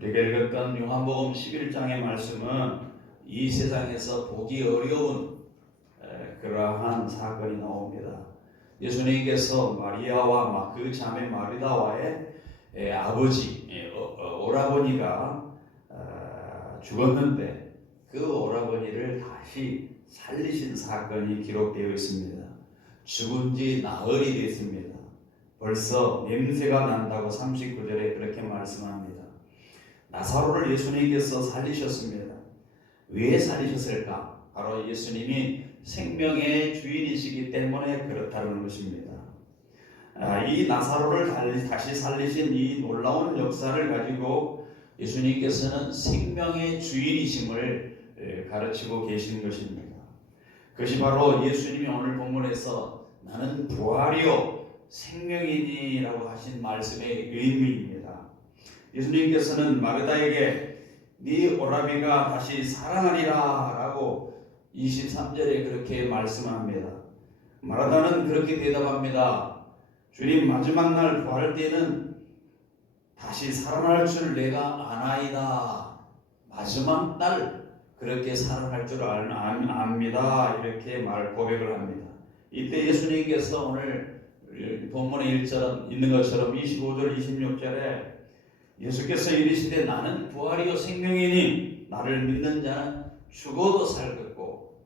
우리가 읽었던 요한복음 11장의 말씀은 이 세상에서 보기 어려운 그러한 사건이 나옵니다. 예수님께서 마리아와 그 자매 마리다와의 아버지, 오라버니가 죽었는데 그 오라버니를 다시 살리신 사건이 기록되어 있습니다. 죽은 지 나흘이 됐습니다. 벌써 냄새가 난다고 39절에 그렇게 말씀합니다. 나사로를 예수님께서 살리셨습니다. 왜 살리셨을까? 바로 예수님이 생명의 주인이시기 때문에 그렇다는 것입니다. 이 나사로를 다시 살리신 이 놀라운 역사를 가지고 예수님께서는 생명의 주인이심을 가르치고 계신 것입니다. 그것이 바로 예수님이 오늘 본문에서 나는 부활이요 생명이니라고 하신 말씀의 의미입니다. 예수님께서는 마르다에게 네 오라비가 다시 살아나리라 라고 23절에 그렇게 말씀합니다. 마르다는 그렇게 대답합니다. 주님, 마지막 날 부활 때는 다시 살아날 줄 내가 아나이다. 마지막 날 그렇게 살아날 줄 압니다. 이렇게 고백을 합니다. 이때 예수님께서 오늘 본문의 1절 있는 것처럼 25절 26절에 예수께서 이르시되 나는 부활이요 생명이니 나를 믿는 자는 죽어도 살겠고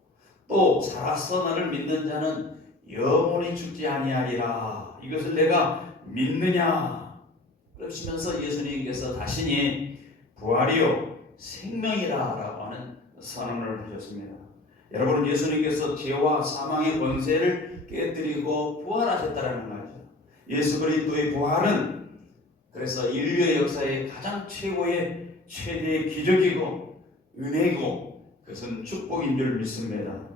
또 살아서 나를 믿는 자는 영원히 죽지 아니하리라. 이것을 내가 믿느냐? 그러시면서 예수님께서 자신이 부활이요 생명이라라고 하는 선언을 하셨습니다. 여러분, 예수님께서 죄와 사망의 권세를 깨뜨리고 부활하셨다는 말이죠. 예수 그리스도의 부활은 그래서 인류의 역사의 가장 최대의 기적이고 은혜고 그것은 축복인 줄 믿습니다.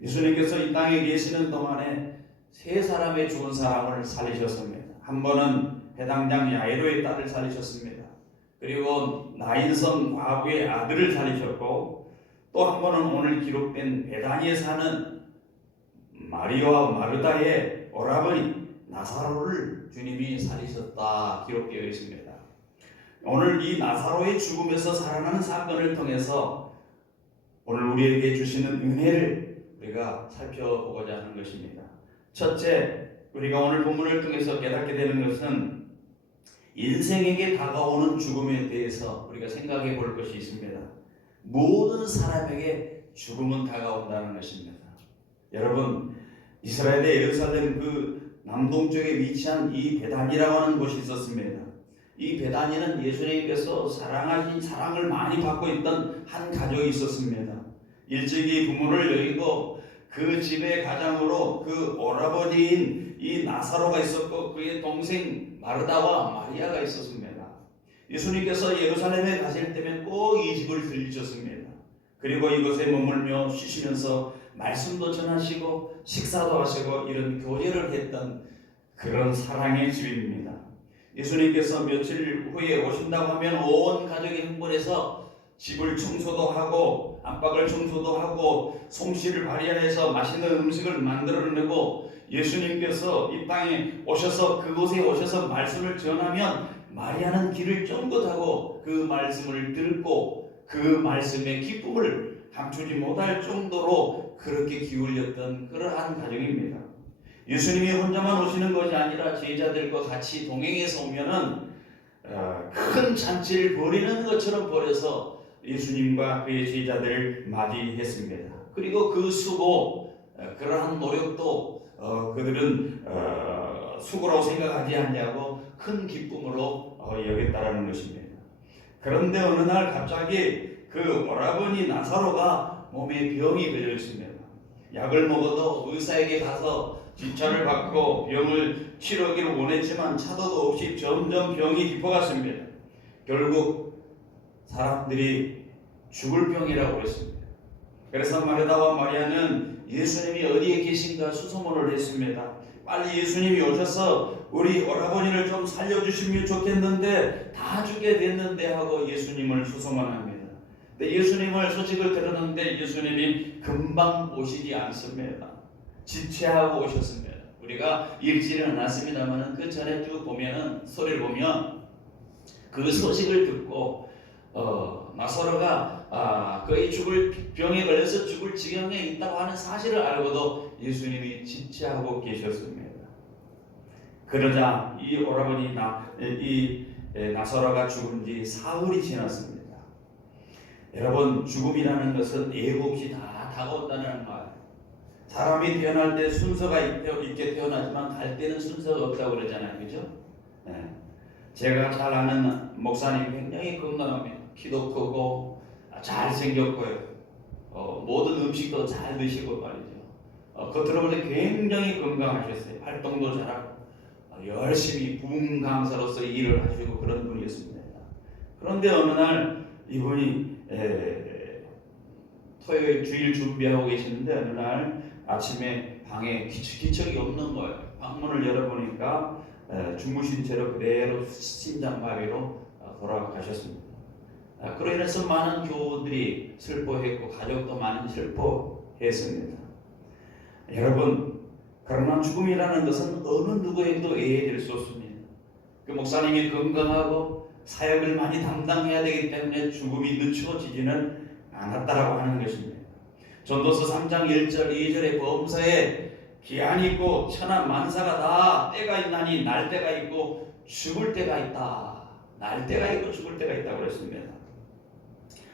예수님께서 이 땅에 계시는 동안에 세 사람의 죽은 사람을 살리셨습니다. 한 번은 해당장 야이로의 딸을 살리셨습니다. 그리고 나인성 과부의 아들을 살리셨고 또 한 번은 오늘 기록된 베다니에 사는 마리아와 마르다의 오라버니 나사로를 주님이 살리셨다 기록되어 있습니다. 오늘 이 나사로의 죽음에서 살아나는 사건을 통해서 오늘 우리에게 주시는 은혜를 우리가 살펴보고자 하는 것입니다. 첫째, 우리가 오늘 본문을 통해서 깨닫게 되는 것은 인생에게 다가오는 죽음에 대해서 우리가 생각해 볼 것이 있습니다. 모든 사람에게 죽음은 다가온다는 것입니다. 여러분, 이스라엘의 예루살렘 그 남동쪽에 위치한 이 베다니라고 하는 곳이 있었습니다. 이 베다니는 예수님께서 사랑을 많이 받고 있던 한 가족이 있었습니다. 일찍이 부모를 여의고 그 집의 가장으로 그 오라버니인 이 나사로가 있었고 그의 동생 마르다와 마리아가 있었습니다. 예수님께서 예루살렘에 가실 때면 꼭 이 집을 들리셨습니다. 그리고 이곳에 머물며 쉬시면서 말씀도 전하시고 식사도 하시고 이런 교제를 했던 그런 사랑의 집입니다. 예수님께서 며칠 후에 오신다고 하면 온 가족이 흥분해서 집을 청소도 하고 안방을 청소도 하고 솜씨를 발휘해서 맛있는 음식을 만들어내고 예수님께서 이 땅에 오셔서 그곳에 오셔서 말씀을 전하면 마리아는 길을 쫑긋하고 그 말씀을 듣고 그 말씀의 기쁨을 감추지 못할 정도로 그렇게 기울였던 그러한 가정입니다. 예수님이 혼자만 오시는 것이 아니라 제자들과 같이 동행해서 오면은 큰 잔치를 벌이는 것처럼 벌여서 예수님과 그의 제자들을 맞이했습니다. 그리고 그 수고, 그러한 노력도 그들은 수고라고 생각하지 않냐고 큰 기쁨으로 여겼다라는 것입니다. 그런데 어느 날 갑자기 그 오라버니 나사로가 몸에 병이 걸려 있습니다. 약을 먹어도 의사에게 가서 진찰을 받고 병을 치료하기를 원했지만 차도도 없이 점점 병이 깊어갔습니다. 결국 사람들이 죽을 병이라고 했습니다. 그래서 마르다와 마리아는 예수님이 어디에 계신가 수소문을 했습니다. 빨리 예수님이 오셔서 우리 오라버니를 좀 살려주시면 좋겠는데 다 죽게 됐는데 하고 예수님을 수소문합니다. 근데 예수님을 소식을 들었는데 예수님이 금방 오시지 않습니다. 지체하고 오셨습니다. 우리가 읽지는 않았습니다만 그 전에 쭉 보면은 소리를 보면 그 소식을 듣고 나사로가 거의 죽을 병에 걸려서 죽을 지경에 있다고 하는 사실을 알고도 예수님이 지체하고 계셨습니다. 그러자 이 오라버니 나사로가 죽은 지 사흘이 지났습니다. 여러분, 죽음이라는 것은 예고 없이 다 다가온다는 말. 사람이 태어날 때 순서가 있게 태어나지만 갈 때는 순서가 없다고 그러잖아요, 그죠? 네. 제가 잘 아는 목사님 굉장히 건강합니다. 키도 크고 잘생겼고요. 모든 음식도 잘 드시고 말이죠. 겉으로 볼 때 굉장히 건강하셨어요. 활동도 잘하고 열심히 부흥 강사로서 일을 하시고 그런 분이었습니다. 그런데 어느 날 이분이 토요일 주일 준비하고 계시는데 어느 날 아침에 방에 기척이 없는 거예요. 방문을 열어보니까 주무신 채로 그대로 심장마비로 돌아가셨습니다. 그로 인해서 많은 교우들이 슬퍼했고 가족도 많이 슬퍼했습니다. 여러분, 그러나 죽음이라는 것은 어느 누구에도 이해될 수 없습니다. 그 목사님이 건강하고 사역을 많이 담당해야 되기 때문에 죽음이 늦춰지지는 않았다라고 하는 것입니다. 전도서 3장 1절 2절의 범사에 기한이 있고 천한 만사가 다 때가 있나니 날 때가 있고 죽을 때가 있다. 날 때가 있고 죽을 때가 있다고 그랬습니다.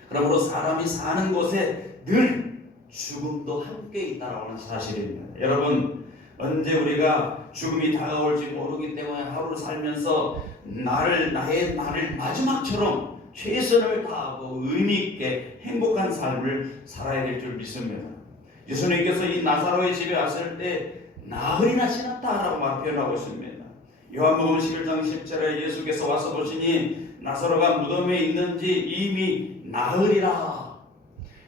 그러므로 사람이 사는 곳에 늘 죽음도 함께 있다라고 하는 사실입니다. 여러분, 언제 우리가 죽음이 다가올지 모르기 때문에 하루를 살면서 나의 날을 마지막처럼 최선을 다하고 의미있게 행복한 삶을 살아야 될 줄 믿습니다. 예수님께서 이 나사로의 집에 왔을 때 나흘이나 지났다라고 표현하고 있습니다. 요한복음 11장 10절에 예수께서 와서 보시니 나사로가 무덤에 있는지 이미 나흘이라.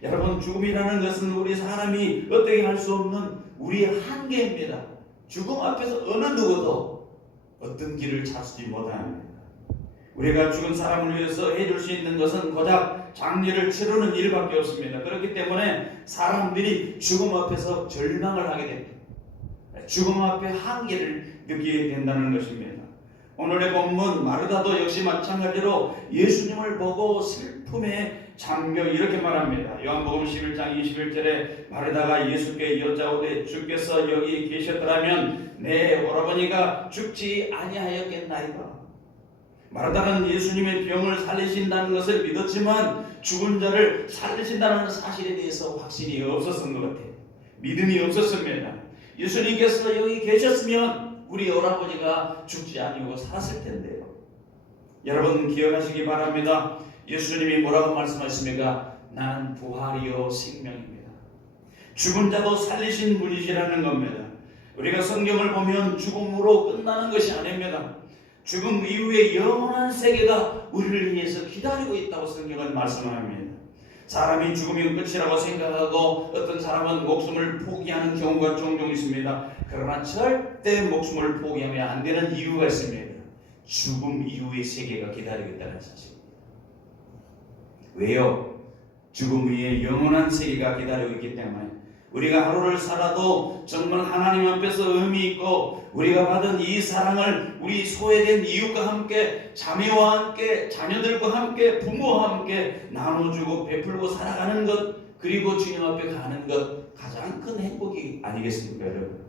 여러분, 죽음이라는 것은 우리 사람이 어떻게 할 수 없는 우리의 한계입니다. 죽음 앞에서 어느 누구도 어떤 길을 찾지 못합니다. 우리가 죽은 사람을 위해서 해줄 수 있는 것은 고작 장례를 치르는 일밖에 없습니다. 그렇기 때문에 사람들이 죽음 앞에서 절망을 하게 됩니다. 죽음 앞에 한계를 느끼게 된다는 것입니다. 오늘의 본문 마르다도 역시 마찬가지로 예수님을 보고 슬픔에 잠겨 이렇게 말합니다. 요한복음 11장 21절에 마르다가 예수께 여짜오되 주께서 여기 계셨더라면 내 오라버니가 죽지 아니하였겠나이다. 마르다는 예수님의 병을 살리신다는 것을 믿었지만 죽은 자를 살리신다는 사실에 대해서 확신이 없었던 것 같아요. 믿음이 없었습니다. 예수님께서 여기 계셨으면 우리 오라버니가 죽지 아니하고 살았을 텐데요. 여러분, 기억하시기 바랍니다. 예수님이 뭐라고 말씀하십니까? 나는 부활이요 생명입니다. 죽은 자도 살리신 분이시라는 겁니다. 우리가 성경을 보면 죽음으로 끝나는 것이 아닙니다. 죽음 이후에 영원한 세계가 우리를 위해서 기다리고 있다고 성경은 말씀합니다. 사람이 죽음이 끝이라고 생각하고 어떤 사람은 목숨을 포기하는 경우가 종종 있습니다. 그러나 절대 목숨을 포기하면 안 되는 이유가 있습니다. 죽음 이후의 세계가 기다리고 있다는 사실입니다. 왜요? 죽음 위에 영원한 세계가 기다리고 있기 때문에 우리가 하루를 살아도 정말 하나님 앞에서 의미 있고 우리가 받은 이 사랑을 우리 소외된 이웃과 함께 자매와 함께 자녀들과 함께 부모와 함께 나눠주고 베풀고 살아가는 것, 그리고 주님 앞에 가는 것, 가장 큰 행복이 아니겠습니까, 여러분?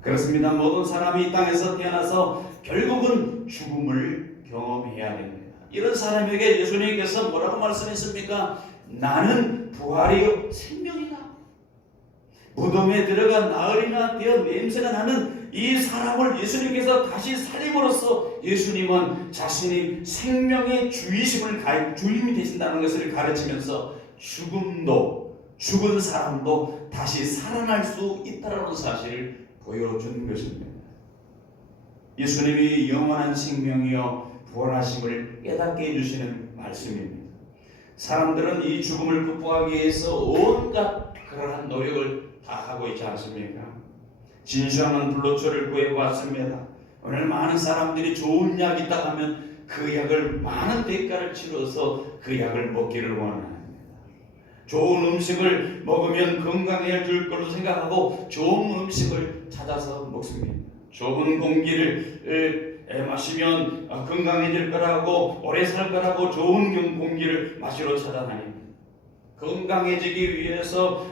그렇습니다. 모든 사람이 이 땅에서 태어나서 결국은 죽음을 경험해야 됩니다. 이런 사람에게 예수님께서 뭐라고 말씀했습니까? 나는 부활이요 생명이다. 무덤에 들어가 나흘이나 되어 냄새가 나는 이 사람을 예수님께서 다시 살림으로써 예수님은 자신이 생명의 주이심이 되신다는 것을 가르치면서 죽은 사람도 다시 살아날 수 있다는 사실을 보여주는 것입니다. 예수님이 영원한 생명이요 부활하심을 깨닫게 해주시는 말씀입니다. 사람들은 이 죽음을 극복하기 위해서 온갖 그러한 노력을 다 하고 있지 않습니까? 진수하는 불로초를 구해보았습니다. 오늘 많은 사람들이 좋은 약이 있다 하면 그 약을 많은 대가를 치러서 그 약을 먹기를 원합니다. 좋은 음식을 먹으면 건강해질 걸로 생각하고 좋은 음식을 찾아서 먹습니다. 좋은 공기를 마시면 건강해질 거라고, 오래 살 거라고 좋은 공기를 마시러 찾아다닙니다. 건강해지기 위해서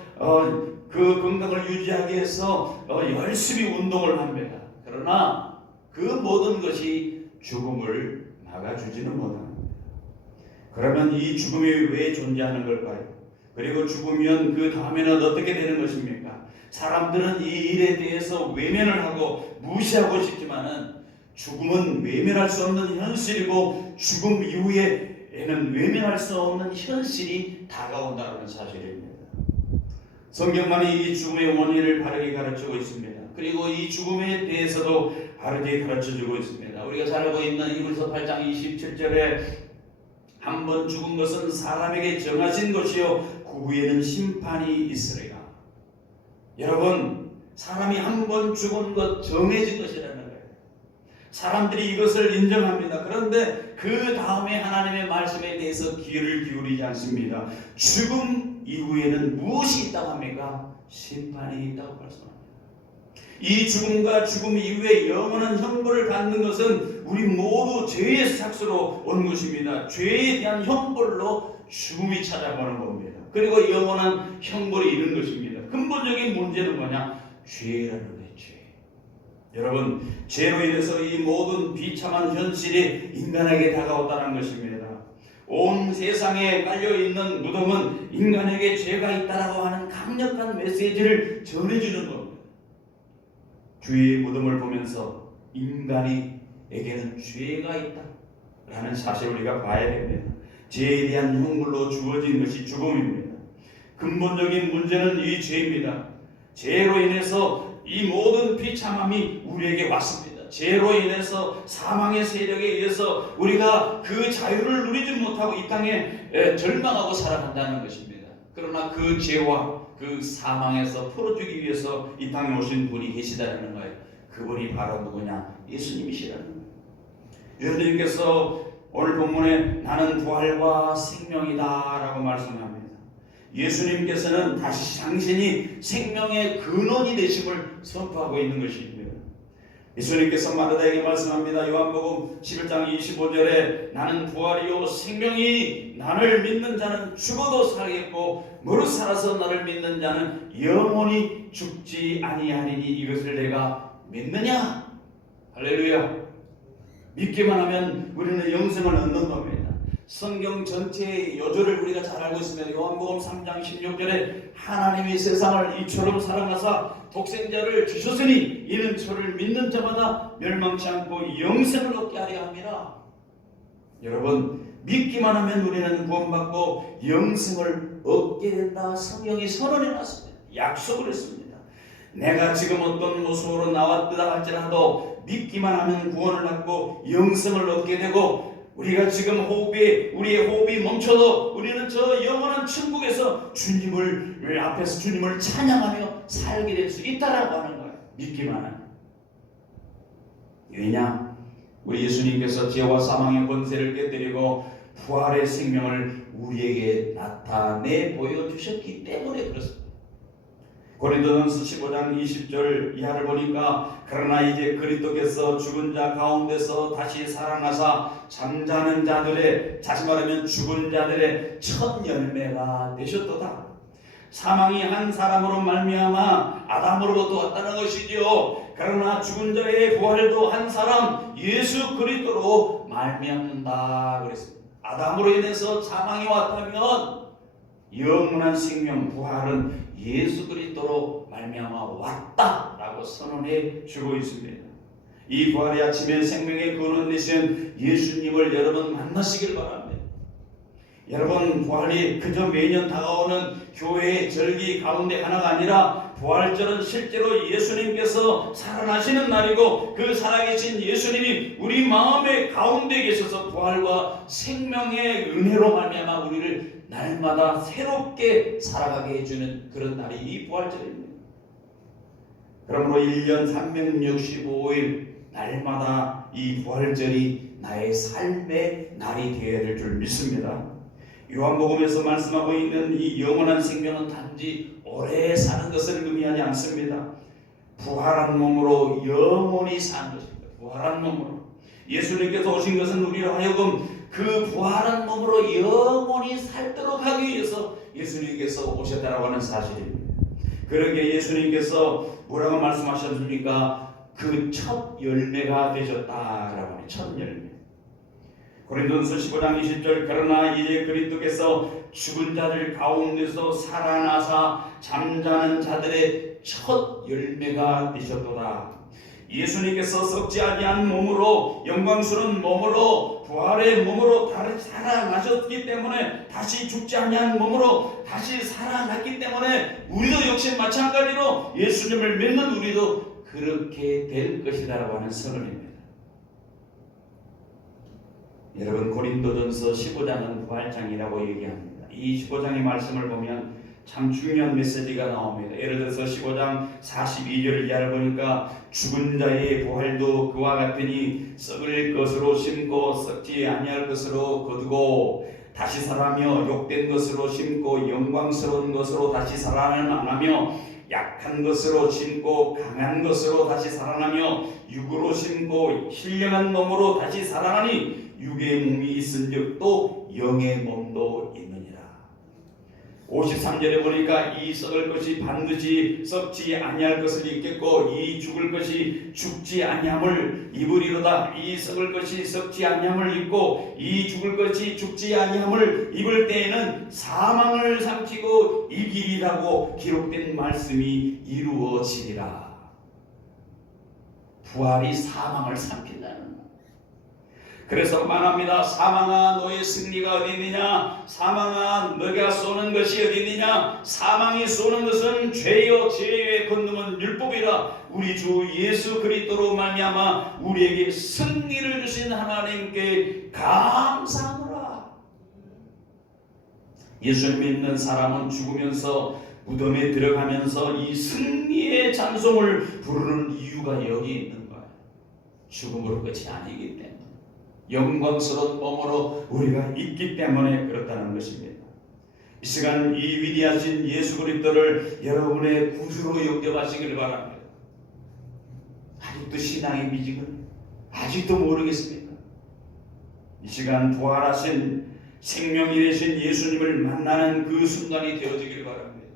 그 건강을 유지하기 위해서 열심히 운동을 합니다. 그러나 그 모든 것이 죽음을 막아주지는 못합니다. 그러면 이 죽음이 왜 존재하는 걸까요? 그리고 죽으면 그 다음에는 어떻게 되는 것입니까? 사람들은 이 일에 대해서 외면을 하고 무시하고 싶지만은 죽음은 외면할 수 없는 현실이고, 죽음 이후에는 외면할 수 없는 현실이 다가온다는 사실입니다. 성경만이 이 죽음의 원인을 바르게 가르치고 있습니다. 그리고 이 죽음에 대해서도 바르게 가르쳐주고 있습니다. 우리가 잘 알고 있는 히브리서 8장 27절에 한 번 죽은 것은 사람에게 정하신 것이요 그 후에는 심판이 있으리라. 여러분, 사람이 한 번 죽은 것 정해진 것이라는 거예요. 사람들이 이것을 인정합니다. 그런데 그 다음에 하나님의 말씀에 대해서 귀를 기울이지 않습니다. 죽음 이후에는 무엇이 있다고 합니까? 심판이 있다고 말씀합니다. 이 죽음과 죽음 이후에 영원한 형벌을 받는 것은 우리 모두 죄의 삭스로 온 것입니다. 죄에 대한 형벌로 죽음이 찾아오는 겁니다. 그리고 영원한 형벌이 이른 것입니다. 근본적인 문제는 뭐냐? 죄라는 거예요. 죄. 여러분, 죄로 인해서 이 모든 비참한 현실이 인간에게 다가왔다는 것입니다. 온 세상에 깔려있는 무덤은 인간에게 죄가 있다라고 하는 강력한 메시지를 전해주는 겁니다. 주의 무덤을 보면서 인간에게는 죄가 있다라는 사실을 우리가 봐야 됩니다. 죄에 대한 형벌로 주어진 것이 죽음입니다. 근본적인 문제는 이 죄입니다. 죄로 인해서 이 모든 비참함이 우리에게 왔습니다. 죄로 인해서 사망의 세력에 의해서 우리가 그 자유를 누리지 못하고 이 땅에 절망하고 살아간다는 것입니다. 그러나 그 죄와 그 사망에서 풀어주기 위해서 이 땅에 오신 분이 계시다는 거예요. 그분이 바로 누구냐? 예수님이시라는 거예요. 예수님께서 오늘 본문에 나는 부활과 생명이다 라고 말씀합니다. 예수님께서는 다시 당신이 생명의 근원이 되심을 선포하고 있는 것입니다. 예수님께서 마르다에게 말씀합니다. 요한복음 11장 25절에 나는 부활이요 생명이 나를 믿는 자는 죽어도 살겠고 무릇 살아서 나를 믿는 자는 영원히 죽지 아니하리니 이것을 내가 믿느냐? 할렐루야. 믿기만 하면 우리는 영생을 얻는 겁니다. 성경 전체의 요조를 우리가 잘 알고 있습니다. 요한복음 3장 16절에 하나님이 세상을 이처럼 사랑하사 독생자를 주셨으니 이는 저를 믿는 자마다 멸망치 않고 영생을 얻게 하려 함이라. 여러분, 믿기만 하면 우리는 구원받고 영생을 얻게 된다. 성경이 선언해 놨습니다. 약속을 했습니다. 내가 지금 어떤 모습으로 나왔다 할지라도 믿기만 하면 구원을 받고 영생을 얻게 되고, 우리가 지금 우리의 호흡이 멈춰도 우리는 저 영원한 천국에서 주님을 앞에서 주님을 찬양하며 살게 될 수 있다라고 하는 거예요. 믿기만 하면. 왜냐? 우리 예수님께서 죄와 사망의 권세를 깨뜨리고 부활의 생명을 우리에게 나타내 보여주셨기 때문에 그렇습니다. 고린도전서 15장 20절 이하를 보니까 그러나 이제 그리스도께서 죽은 자 가운데서 다시 살아나사 잠자는 자들의, 다시 말하면 죽은 자들의 첫 열매가 되셨도다. 사망이 한 사람으로 말미암아 아담으로부터 왔다는 것이지요. 그러나 죽은 자의 부활도 한 사람 예수 그리스도로 말미암는다 그랬습니다. 아담으로 인해서 사망이 왔다면 영원한 생명 부활은 예수 그리스도로 말미암아 왔다라고 선언해 주고 있습니다. 이 부활의 아침에 생명의 근원 되신 예수님을 여러분 만나시길 바랍니다. 여러분, 부활이 그저 매년 다가오는 교회의 절기 가운데 하나가 아니라 부활절은 실제로 예수님께서 살아나시는 날이고, 그 살아계신 예수님이 우리 마음의 가운데 계셔서 부활과 생명의 은혜로 말미암아 우리를 날마다 새롭게 살아가게 해주는 그런 날이 이 부활절입니다. 그러므로 1년 365일 날마다 이 부활절이 나의 삶의 날이 되어야 될 줄 믿습니다. 요한복음에서 말씀하고 있는 이 영원한 생명은 단지 오래 사는 것을 의미하지 않습니다. 부활한 몸으로 영원히 사는 것입니다. 부활한 몸으로. 예수님께서 오신 것은 우리로 하여금 그 부활한 몸으로 영원히 살도록 하기 위해서 예수님께서 오셨다라고 하는 사실입니다. 그러기에 예수님께서 뭐라고 말씀하셨습니까? 그 첫 열매가 되셨다라고 하는 첫 열매. 고린도전서 15장 20절 그러나 이제 그리스도께서 죽은 자들 가운데서 살아나사 잠자는 자들의 첫 열매가 되셨도다. 예수님께서 썩지 아니한 몸으로 영광스러운 몸으로 부활의 몸으로 다시 살아나셨기 때문에 다시 죽지 아니한 몸으로 다시 살아났기 때문에 우리도 역시 마찬가지로 예수님을 믿는 우리도 그렇게 될 것이다라고 하는 선언입니다. 여러분 고린도전서 15장은 부활장이라고 얘기합니다. 이 15장의 말씀을 보면 참 중요한 메시지가 나옵니다. 예를 들어서 15장 42절 이하를 보니까 죽은 자의 부활도 그와 같으니 썩을 것으로 심고 썩지 아니할 것으로 거두고 다시 살아며 욕된 것으로 심고 영광스러운 것으로 다시 살아나며 약한 것으로 심고 강한 것으로 다시 살아나며 육으로 심고 신령한 몸으로 다시 살아나니 육의 몸이 있은즉 또 영의 몸도 있느니라. 53절에 보니까 이 썩을 것이 반드시 썩지 아니할 것을 입겠고 이 죽을 것이 죽지 아니함을 입으리로다. 이 썩을 것이 썩지 아니함을 입고 이 죽을 것이 죽지 아니함을 입을 때에는 사망을 삼키고 이기리라고 기록된 말씀이 이루어지리라. 부활이 사망을 삼킨다는 것. 그래서 말합니다. 사망아 너의 승리가 어디 있느냐? 사망아 너가 쏘는 것이 어디 있느냐? 사망이 쏘는 것은 죄요 죄의 권능은 율법이라. 우리 주 예수 그리스도로 말미암아 우리에게 승리를 주신 하나님께 감사하노라. 예수를 믿는 사람은 죽으면서 무덤에 들어가면서 이 승리의 찬송을 부르는 이유가 여기 있는 거예요. 죽음으로 끝이 아니기 때문에. 영광스러운 몸으로 우리가 있기 때문에 그렇다는 것입니다. 이 시간 이 위대하신 예수 그리스도를 여러분의 구주로 영접하시기를 바랍니다. 아직도 신앙의 미직은 아직도 모르겠습니까? 이 시간 부활하신 생명이 되신 예수님을 만나는 그 순간이 되어지기를 바랍니다.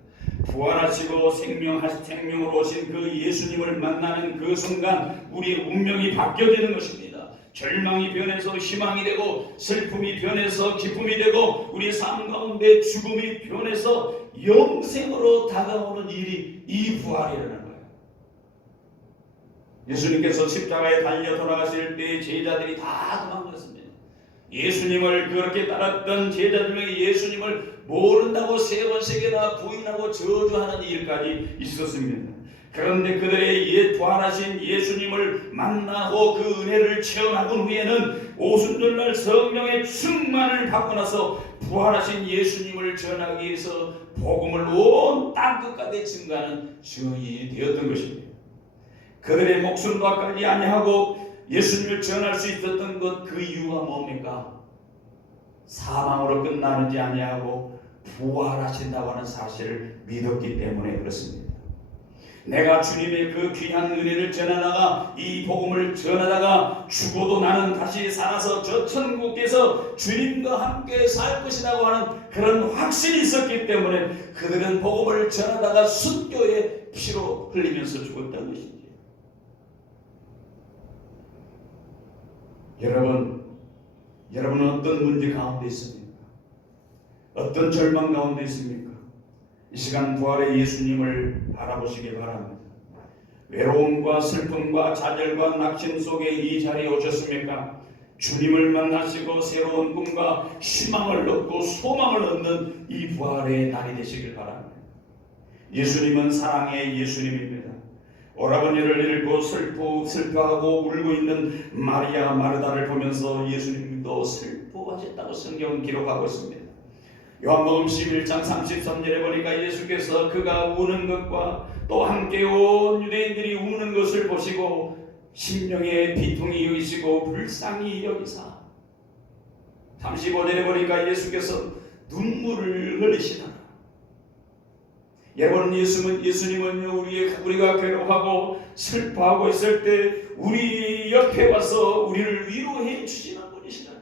부활하시고 생명으로 오신 그 예수님을 만나는 그 순간 우리의 운명이 바뀌어지는 것입니다. 절망이 변해서 희망이 되고 슬픔이 변해서 기쁨이 되고 우리 삶 가운데 죽음이 변해서 영생으로 다가오는 일이 이 부활이라는 거예요. 예수님께서 십자가에 달려 돌아가실 때 제자들이 다 도망갔습니다. 예수님을 그렇게 따랐던 제자들 중에 예수님을 모른다고 3번 3개나 부인하고 저주하는 일까지 있었습니다. 그런데 그들의 부활하신 예수님을 만나고 그 은혜를 체험하고 후에는 오순절날 성령의 충만을 받고 나서 부활하신 예수님을 전하기 위해서 복음을 온 땅끝까지 증가하는 증인이 되었던 것입니다. 그들의 목숨도 아까지 아니하고 예수님을 전할 수 있었던 것 그 이유가 뭡니까? 사망으로 끝나는지 아니하고 부활하신다고 하는 사실을 믿었기 때문에 그렇습니다. 내가 주님의 그 귀한 은혜를 전하다가 이 복음을 전하다가 죽어도 나는 다시 살아서 저 천국에서 주님과 함께 살 것이라고 하는 그런 확신이 있었기 때문에 그들은 복음을 전하다가 순교의 피로 흘리면서 죽었다는 것이지. 여러분은 어떤 문제 가운데 있습니까? 어떤 절망 가운데 있습니까? 이 시간 부활의 예수님을 바라보시기 바랍니다. 외로움과 슬픔과 좌절과 낙심 속에 이 자리에 오셨습니까? 주님을 만나시고 새로운 꿈과 희망을 얻고 소망을 얻는 이 부활의 날이 되시길 바랍니다. 예수님은 사랑의 예수님입니다. 오라버니를 잃고 슬퍼하고 울고 있는 마리아 마르다를 보면서 예수님도 슬퍼하셨다고 성경은 기록하고 있습니다. 요한복음 11장 33절에 보니까 예수께서 그가 우는 것과 또 함께 온 유대인들이 우는 것을 보시고 심령의 비통이 여기시고 불쌍히 여기사 35절에 보니까 예수께서 눈물을 흘리시더라. 여러분, 예수님은요, 우리가 괴로워하고 슬퍼하고 있을 때 우리 옆에 와서 우리를 위로해 주시는 분이시다.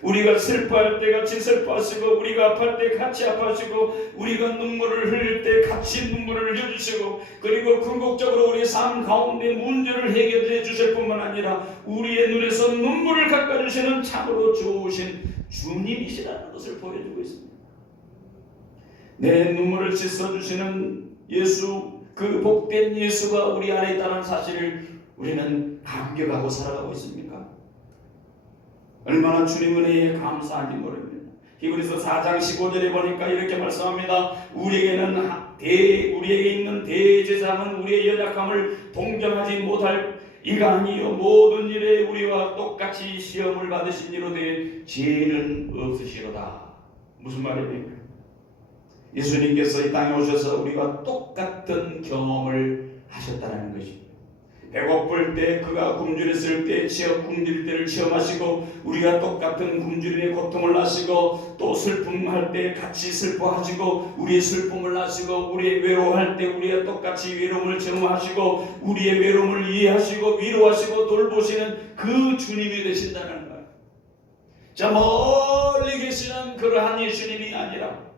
우리가 슬퍼할 때 같이 슬퍼하시고, 우리가 아파할 때 같이 아파하시고, 우리가 눈물을 흘릴 때 같이 눈물을 흘려주시고, 그리고 궁극적으로 우리 삶 가운데 문제를 해결해 주실 뿐만 아니라 우리의 눈에서 눈물을 깎아주시는 참으로 좋으신 주님이시라는 것을 보여주고 있습니다. 내 눈물을 씻어주시는 예수, 그 복된 예수가 우리 안에 있다는 사실을 우리는 감격하고 살아가고 있습니까? 얼마나 주님 은혜에 감사한지 모릅니다. 히브리서 4장 15절에 보니까 이렇게 말씀합니다. 우리에게 있는 대제사장은 우리의 연약함을 동정하지 못할 이가 아니요 모든 일에 우리와 똑같이 시험을 받으시니로되 죄는 없으시로다. 무슨 말입니까? 예수님께서 이 땅에 오셔서 우리와 똑같은 경험을 하셨다는 것입니다. 배고플 때, 그가 굶주렸을 때 굶주릴 때를 체험하시고, 우리가 똑같은 굶주림의 고통을 아시고, 또 슬픔할 때 같이 슬퍼하시고, 우리의 슬픔을 아시고, 우리의 외로워할 때 우리가 똑같이 외로움을 체험하시고, 우리의 외로움을 이해하시고 위로하시고 돌보시는 그 주님이 되신다는 거예요. 자, 멀리 계시는 그러한 예수님이 아니라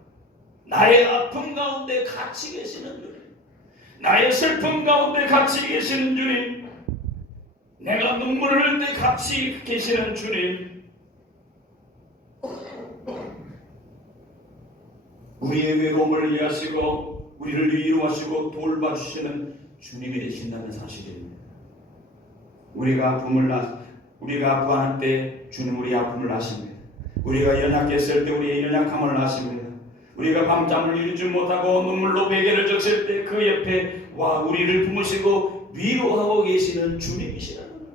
나의 아픔 가운데 같이 계시는 주님, 나의 슬픔 가운데 같이 계시는 주님, 내가 눈물을 흘릴 때 같이 계시는 주님, 우리의 외로움을 이해하시고 우리를 위로하시고 돌봐주시는 주님이 되신다는 사실입니다. 우리가 아파할 때 주님 우리 아픔을 아십니다. 우리가 연약했을 때 우리의 연약함을 아십니다. 우리가 밤잠을 이루지 못하고 눈물로 베개를 적실 때 그 옆에 와 우리를 품으시고 위로하고 계시는 주님이시라는 거예요.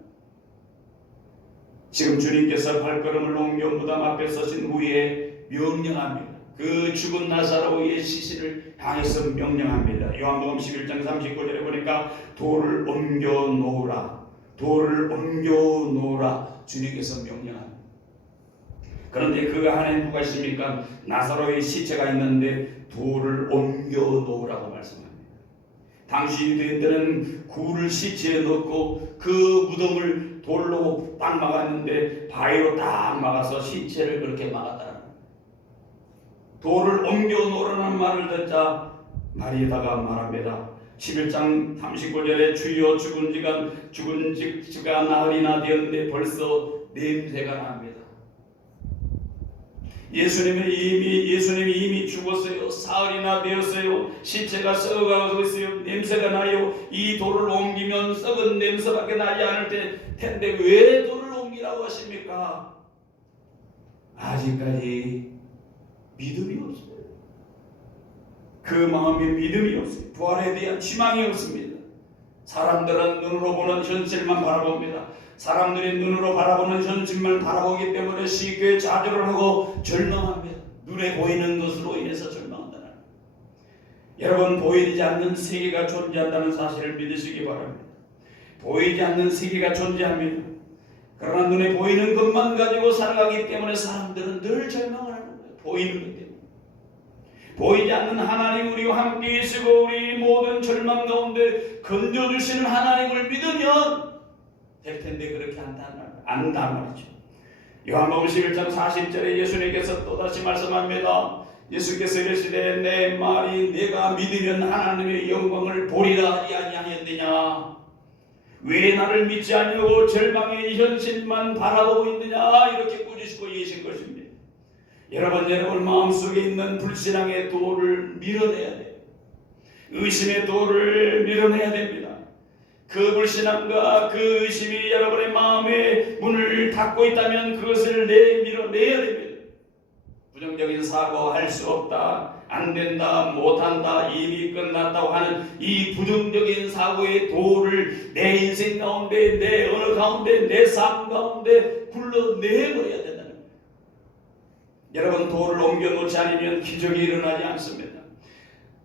지금 주님께서 발걸음을 옮겨 무덤 앞에 서신 후에 명령합니다. 그 죽은 나사로의 시신을 향해서 명령합니다. 요한복음 11장 39절에 보니까 돌을 옮겨 놓으라, 돌을 옮겨 놓으라 주님께서 명령합니다. 그런데 그 안에 누가 있습니까? 나사로의 시체가 있는데 돌을 옮겨 놓으라고 말씀합니다. 당시 유대인들은 굴을 시체에 넣고 그 무덤을 돌로 딱 막았는데 바위로 딱 막아서 시체를 그렇게 막았다는 거예요. 돌을 옮겨 놓으라는 말을 듣자 마리아가 말합니다. 11장 39절에 주여 죽은 지가 나흘이나 되었는데 벌써 냄새가 납니다. 예수님이 이미 죽었어요. 사흘이나 되었어요. 시체가 썩어가고 있어요. 냄새가 나요. 이 돌을 옮기면 썩은 냄새밖에 나지 않을 텐데 왜 돌을 옮기라고 하십니까? 아직까지 믿음이 없어요. 그 마음에 믿음이 없어요. 부활에 대한 희망이 없습니다. 사람들은 눈으로 보는 현실만 바라봅니다. 사람들이 눈으로 바라보는 현실만 바라보기 때문에 쉽게 좌절을 하고 절망합니다. 눈에 보이는 것으로 인해서 절망한다는 거예요. 여러분, 보이지 않는 세계가 존재한다는 사실을 믿으시기 바랍니다. 보이지 않는 세계가 존재합니다. 그러나 눈에 보이는 것만 가지고 살아가기 때문에 사람들은 늘 절망을 하는 거예요. 보이는 것 때문에. 보이지 않는 하나님 우리와 함께 계시고 우리 모든 절망 가운데 건져주시는 하나님을 믿으면 될 텐데 그렇게 안다는 말이죠. 요한복음 11장 40절에 예수님께서 또다시 말씀합니다. 예수께서 이르시되 내 말이 내가 믿으면 하나님의 영광을 보리라 하지 아니하였느냐? 왜 나를 믿지 아니하고 절망의 현실만 바라보고 있느냐? 이렇게 꾸짖고 계신 것입니다. 여러분 마음속에 있는 불신앙의 돌을 밀어내야 돼요. 의심의 돌을 밀어내야 됩니다. 그 불신앙과 그 의심이 여러분의 마음의 문을 닫고 있다면 그것을 밀어내야 됩니다. 부정적인 사고, 할 수 없다, 안 된다, 못한다, 일이 끝났다고 하는 이 부정적인 사고의 돌을 내 인생 가운데, 내 언어 가운데, 내 삶 가운데 굴러내버려야 된다는 거예요. 여러분, 돌을 옮겨놓지 않으면 기적이 일어나지 않습니다.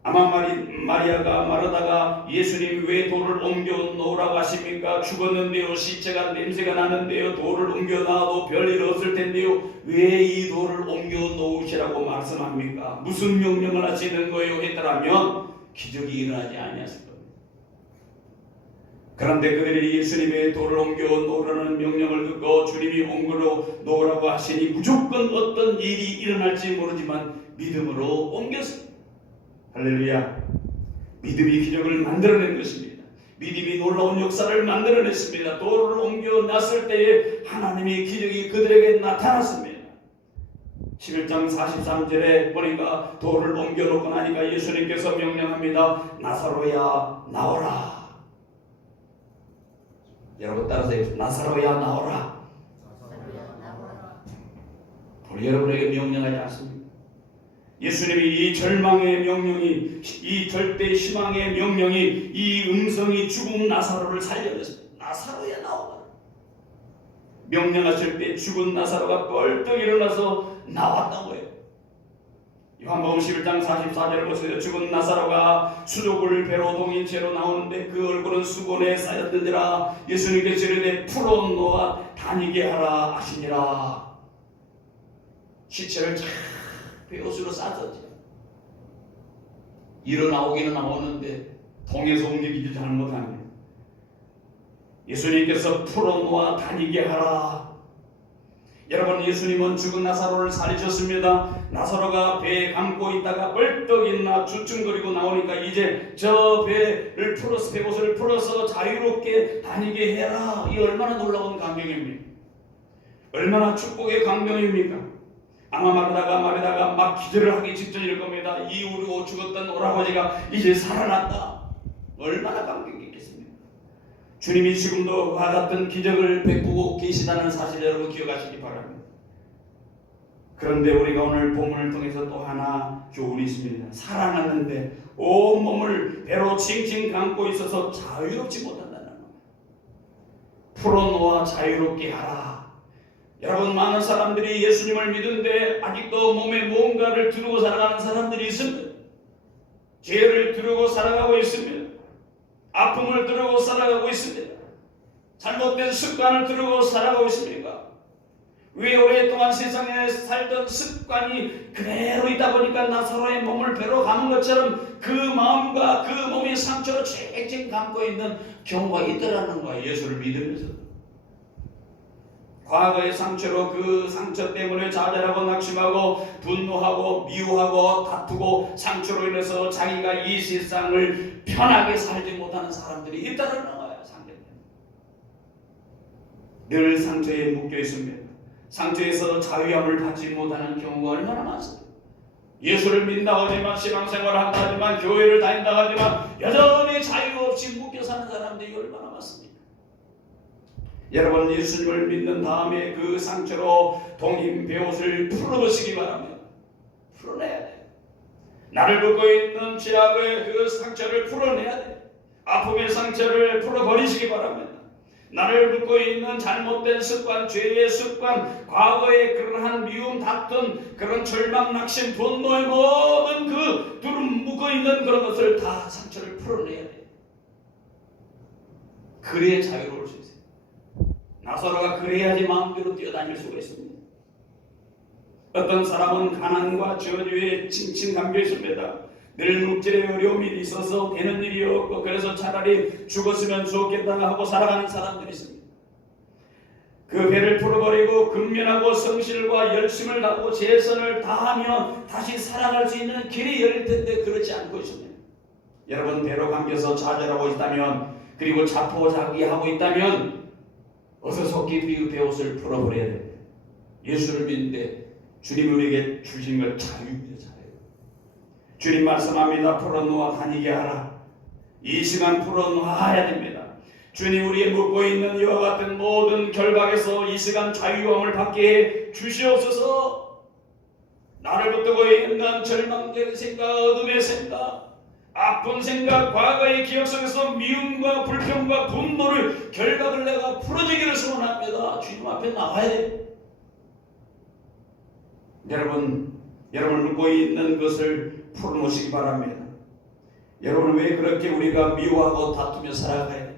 아마 마리아가 말하다가 예수님 왜 돌을 옮겨 놓으라고 하십니까? 죽었는데요, 시체가 냄새가 나는데요, 돌을 옮겨 놔도 별일 없을 텐데요, 왜 이 돌을 옮겨 놓으시라고 말씀합니까? 무슨 명령을 하시는 거예요? 했더라면 기적이 일어나지 아니었을 겁니다. 그런데 그들이 예수님의 돌을 옮겨 놓으라는 명령을 듣고 주님이 옮겨 놓으라고 하시니 무조건 어떤 일이 일어날지 모르지만 믿음으로 옮겼습니다. 할렐루야. 믿음이 기적을 만들어낸 것입니다. 믿음이 놀라운 역사를 만들어냈습니다. 돌을 옮겨 놨을 때에 하나님의 기적이 그들에게 나타났습니다. 11장 43절에 보니까 돌을 옮겨 놓고 나니까 예수님께서 명령합니다. 나사로야 나오라. 여러분 따라서 나사로야 나오라. 우리 여러분에게 명령하지 않습니까? 예수님이 이 절망의 명령이, 이 절대 희망의 명령이, 이 음성이 죽은 나사로를 살려냈습니다. 나사로야 나오라. 명령하실 때 죽은 나사로가 벌떡 일어나서 나왔다고 해요. 요한복음 11장 44절을 보세요. 죽은 나사로가 수족을 배로 동인 채로 나오는데 그 얼굴은 수건에 쌓였던지라 예수님께서 이르되 풀어놓아 다니게 하라 하시니라. 시체를 쫙 베옷으로 싸졌죠. 일어나오기는 나오는데 동에서 움직이지 잘못합니다. 예수님께서 풀어놓아 다니게 하라. 여러분, 예수님은 죽은 나사로를 살리셨습니다. 나사로가 배에 감고 있다가 벌떡 일어나 주춤거리고 나오니까 이제 저 배를 풀어서 배옷을 풀어서 자유롭게 다니게 해라. 이 얼마나 놀라운 광경입니까? 얼마나 축복의 광경입니까? 아마 말하다가 막 기절을 하기 직전일 겁니다. 이 우리 죽었던 오라버니가 이제 살아났다. 얼마나 감격이 있겠습니까? 주님이 지금도 그와 같은 기적을 베푸고 계시다는 사실 여러분 기억하시기 바랍니다. 그런데 우리가 오늘 본문을 통해서 또 하나 교훈이 있습니다. 살아났는데 온몸을 배로 칭칭 감고 있어서 자유롭지 못한다는 것. 풀어놓아 자유롭게 하라. 여러분, 많은 사람들이 예수님을 믿는데 아직도 몸에 뭔가를 두르고 살아가는 사람들이 있습니다. 죄를 두르고 살아가고 있습니다. 아픔을 두르고 살아가고 있습니다. 잘못된 습관을 두르고 살아가고 있습니까? 왜 오랫동안 세상에 살던 습관이 그대로 있다 보니까 나사로의 몸을 배로 감은 것처럼 그 마음과 그 몸의 상처로 쨍쨍 감고 있는 경우가 있더라는 거예요. 예수를 믿으면서. 과거의 상처로 그 상처 때문에 좌절하고 낙심하고 분노하고 미워하고 다투고 상처로 인해서 자기가 이 세상을 편하게 살지 못하는 사람들이 있다는 거예요. 늘 상처에 묶여 있습니다. 상처에서 자유함을 받지 못하는 경우가 얼마나 많습니다. 예수를 믿는다 하지만 신앙생활을 한다 하지만 교회를 다닌다 하지만 여전히 자유 없이 묶여 사는 사람들이 얼마나 많습니까? 여러분, 예수님을 믿는 다음에 그 상처로 동인 베옷을 풀어보시기 바랍니다. 풀어내야 돼. 나를 묶고 있는 죄악의 그 상처를 풀어내야 돼. 아픔의 상처를 풀어버리시기 바랍니다. 나를 묶고 있는 잘못된 습관, 죄의 습관, 과거의 그러한 미움, 다툼, 그런 절망, 낙심, 분노의 모든 그 두름 묶어 있는 그런 것을 다 상처를 풀어내야 돼. 그래야 자유로울 수 있어요. 나사로가 그래야지 마음대로 뛰어다닐 수가 있습니다. 어떤 사람은 가난과 저주에 칭칭 감겨 있습니다. 늘 물질의 어려움이 있어서 되는 일이 없고 그래서 차라리 죽었으면 좋겠다 하고 살아가는 사람들이 있습니다. 그 배를 풀어버리고 근면하고 성실과 열심을 다하고 최선을 다하면 다시 살아갈 수 있는 길이 열릴 텐데 그렇지 않고 있습니다. 여러분, 배로 감겨서 좌절하고 있다면 그리고 자포자기하고 있다면 어서 속히 그 베옷을 풀어버려야 됩니다. 예수를 믿는데 주님이 우리에게 주신 것 자유입니다. 자유. 주님 말씀합니다. 풀어놓아 다니게 하라. 이 시간 풀어놓아야 됩니다. 주님 우리의 묶고 있는 이와 같은 모든 결박에서 이 시간 자유함을 받게 해 주시옵소서. 나를 붙들고 있는 절망된 생각, 어둠의 생각, 아픈 생각, 과거의 기억 속에서 미움과 불평과 분노를 결박을 내가 풀어지기를 소원합니다. 주님 앞에 나와야 돼요. 여러분을 묶고 있는 것을 풀어놓으시기 바랍니다. 여러분, 왜 그렇게 우리가 미워하고 다투며 살아가야 돼요?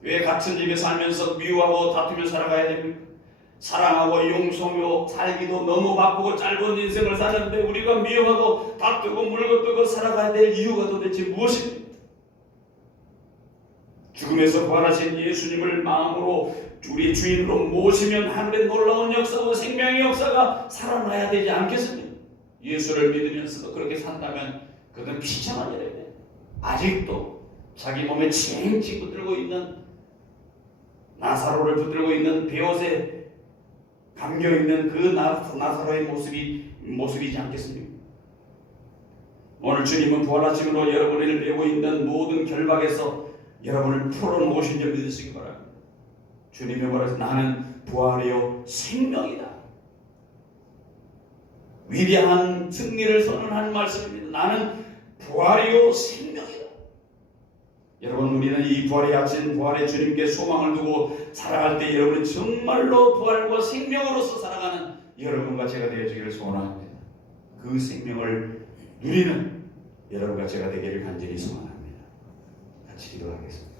왜 같은 집에 살면서 미워하고 다투며 살아가야 됩니까? 사랑하고 용서하며 살기도 너무 바쁘고 짧은 인생을 사는데 우리가 미워하고 다투고 물고뜯고 살아가야 될 이유가 도대체 무엇입니까? 죽음에서 부활하신 예수님을 마음으로 우리 주인으로 모시면 하늘의 놀라운 역사와 생명의 역사가 살아나야 되지 않겠습니까? 예수를 믿으면서도 그렇게 산다면 그는 비참한 일이에요. 아직도 자기 몸에 칭칭 붙들고 있는 나사로를 붙들고 있는 베옷에 감겨있는 그 나사로의 모습이지 않겠습니까? 오늘 주님은 부활하심으로 여러분을 메고 있는 모든 결박에서 여러분을 풀어놓으신 줄 믿으시기 바랍니다. 주님이 말해서 나는 부활이요 생명이다. 위대한 승리를 선언한 말씀입니다. 나는 부활이요 생명이다. 여러분, 우리는 이 부활의 아침, 부활의 주님께 소망을 두고 살아갈 때 여러분이 정말로 부활과 생명으로서 살아가는 여러분과 제가 되어주기를 소원합니다. 그 생명을 누리는 여러분과 제가 되기를 간절히 소원합니다. 같이 기도하겠습니다.